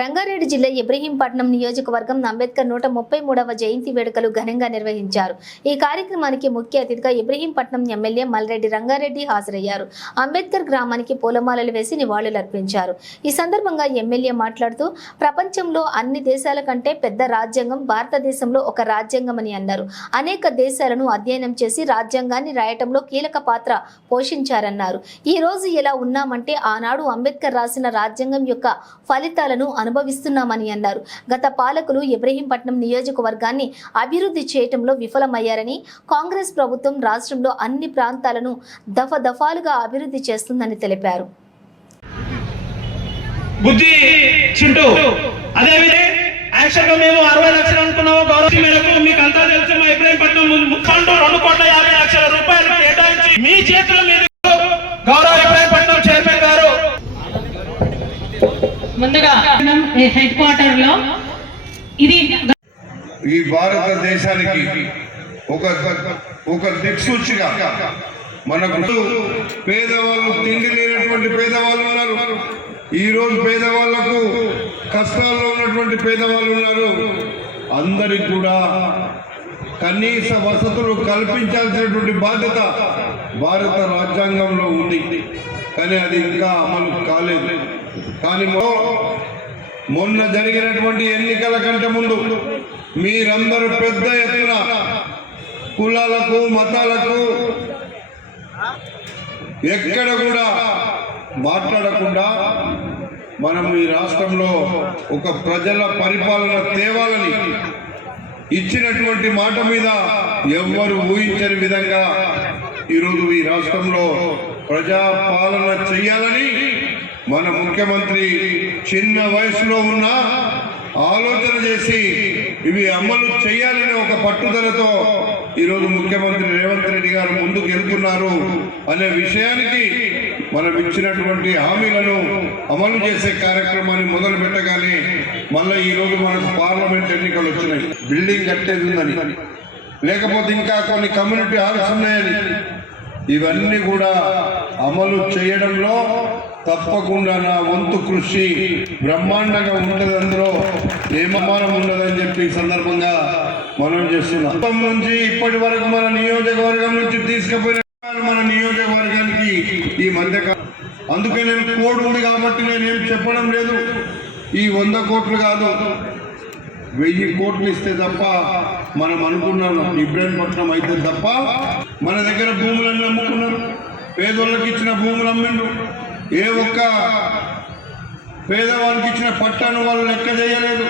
రంగారెడ్డి జిల్లా ఇబ్రహీంపట్నం నియోజకవర్గం అంబేద్కర్ 133వ జయంతి వేడుకలు ఘనంగా నిర్వహించారు. ఈ కార్యక్రమానికి ముఖ్య అతిథిగా ఇబ్రహీంపట్నం ఎమ్మెల్యే మల్రెడ్డి రంగారెడ్డి హాజరయ్యారు. అంబేద్కర్ గ్రామానికి పూలమాలలు వేసి నివాళులర్పించారు. ఈ సందర్భంగా ఎమ్మెల్యే మాట్లాడుతూ ప్రపంచంలో అన్ని దేశాల కంటే పెద్ద రాజ్యాంగం భారతదేశంలో ఒక రాజ్యాంగమని అన్నారు. అనేక దేశాలను అధ్యయనం చేసి రాజ్యాంగాన్ని రాయటంలో కీలక పాత్ర పోషించారన్నారు. ఈ రోజు ఎలా ఉన్నామంటే ఆనాడు అంబేద్కర్ రాసిన రాజ్యాంగం యొక్క ఫలితాలను అనుభవిస్తున్నామని అన్నారు. గత పాలకులు ఇబ్రహీంపట్నం నియోజకవర్గాన్ని అభివృద్ధి చేయటంలో విఫలమయ్యారని, కాంగ్రెస్ ప్రభుత్వం రాష్ట్రంలో అన్ని ప్రాంతాలను దఫాలుగా అభివృద్ధి చేస్తుందని తెలిపారు. మేము 60 లక్షలు అనుకున్నాము. గౌరవ మేరకు మీకు అంతా తెలుసు, మా ఇబ్రహీంపట్నం ఫండ్ 2,50,00,000 రూపాయలు కేటాయించి మీ చేతుల మీద గౌరవ ఇబ్రహీంపట్నం చైర్మన్ గారు ముందుగా హెడ్ క్వార్టర్ లో ఇది ఈ భారతదేశానికి ఒక దిక్సూచిగా మనకు పేదవాళ్ళు, తిండి లేనటువంటి పేదవాళ్ళు ఉన్నారు. ఈ రోజు పేదవాళ్లకు కష్టాల్లో ఉన్నటువంటి పేదవాళ్ళు ఉన్నారు. అందరికి కూడా కనీస వసతులు కల్పించాల్సినటువంటి బాధ్యత భారత రాజ్యాంగంలో ఉంది. కానీ అది ఇంకా అమలు కాలేదు. కానీ మొన్న జరిగినటువంటి ఎన్నికల కంటే ముందు మీరందరూ పెద్ద ఎత్తున కులాలకు, మతాలకు ఎక్కడ కూడా మాట్లాడకుండా మనం ఈ రాష్ట్రంలో ఒక ప్రజల పరిపాలన తేవాలని ఇచ్చినటువంటి మాట మీద ఎవ్వరు ఊహించని విధంగా ఈరోజు ఈ రాష్ట్రంలో ప్రజాపాలన చేయాలని మన ముఖ్యమంత్రి చిన్న వయసులో ఉన్న ఆలోచన చేసి ఇవి అమలు చేయాలని ఒక పట్టుదలతో ఈరోజు ముఖ్యమంత్రి రేవంత్ రెడ్డి గారు ముందుకు వెళ్తున్నారు అనే విషయానికి మనం ఇచ్చినటువంటి హామీలను అమలు చేసే కార్యక్రమాన్ని మొదలు పెట్టగానే మళ్ళీ ఈరోజు మనకు పార్లమెంట్ ఎన్నికలు వచ్చినాయి. బిల్డింగ్ కట్టేది ఉందని, లేకపోతే ఇంకా కొన్ని కమ్యూనిటీ హాల్స్ ఉన్నాయని, ఇవన్నీ కూడా అమలు చేయడంలో తప్పకుండా నా వంతు కృషి బ్రహ్మాండంగా ఉంటుంది. అందులో ఏమానం ఉండదని చెప్పి సందర్భంగా మనం చేస్తున్నాం. నుంచి ఇప్పటి వరకు మన నియోజకవర్గం నుంచి తీసుకుపోయిన మన నియోజకవర్గానికి ఈ మధ్య అందుకే నేను కోడ్ ఉంది కాబట్టి నేనేం చెప్పడం లేదు. ఈ 100 కోట్లు కాదు, 1000 కోట్లు ఇస్తే తప్ప మనం అనుకున్నాను ఇబ్రహీంపట్నం అయితే తప్ప మన దగ్గర భూములన్నీ అమ్ముకున్నారు. పేదోళ్ళకి ఇచ్చిన భూములు అమ్మిండు. ఏ ఒక్క పేదవాడికి ఇచ్చిన పట్టాను వాళ్ళు లెక్క చేయలేదు.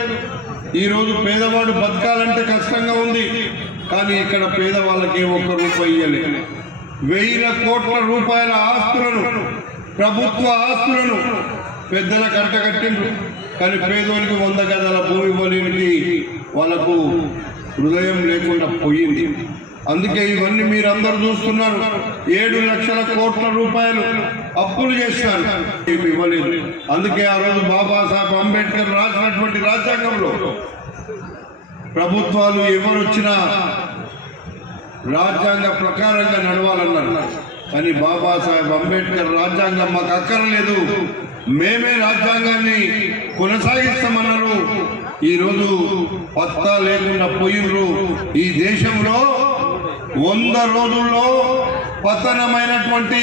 ఈరోజు పేదవాడు బతకాలంటే కష్టంగా ఉంది. కానీ ఇక్కడ పేదవాళ్ళకి ఏ ఒక్క రూపాయి ఇవ్వలేదు. 1000 కోట్ల రూపాయల ఆస్తులను, ప్రభుత్వ ఆస్తులను పెద్దల కట్టకట్టిండ్రు. కానీ పేదోనికి 100 గజాల భూమి ఇవ్వలేనికి వాళ్ళకు హృదయం లేకుండా పోయింది. అందుకే ఇవన్నీ మీరందరూ చూస్తున్నారు. 7 లక్షల కోట్ల రూపాయలు అప్పులు చేస్తున్నారు, ఇవ్వలేదు. అందుకే ఆ రోజు బాబాసాహెబ్ అంబేద్కర్ రాసినటువంటి రాజ్యాంగంలో ప్రభుత్వాలు ఎవరు వచ్చినా రాజ్యాంగ ప్రకారంగా నడవాలన్నారు. కానీ బాబాసాహెబ్ అంబేద్కర్ రాజ్యాంగం మాకు అక్కర్లేదు, మేమే రాజ్యాంగాన్ని కొనసాగిస్తామన్నారు. ఈరోజు పత్తా లేకుండా పోయినరు. ఈ దేశంలో 100 రోజుల్లో పతనమైనటువంటి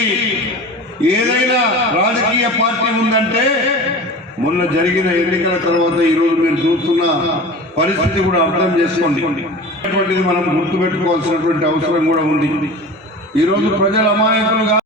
ఏదైనా రాజకీయ పార్టీ ఉందంటే మొన్న జరిగిన ఎన్నికల తర్వాత ఈరోజు మీరు చూస్తున్న పరిస్థితి కూడా అర్థం చేసుకోండి. అటువంటిది మనం గుర్తుపెట్టుకోవాల్సినటువంటి అవసరం కూడా ఉంది. ఈరోజు ప్రజల అమాయకులుగా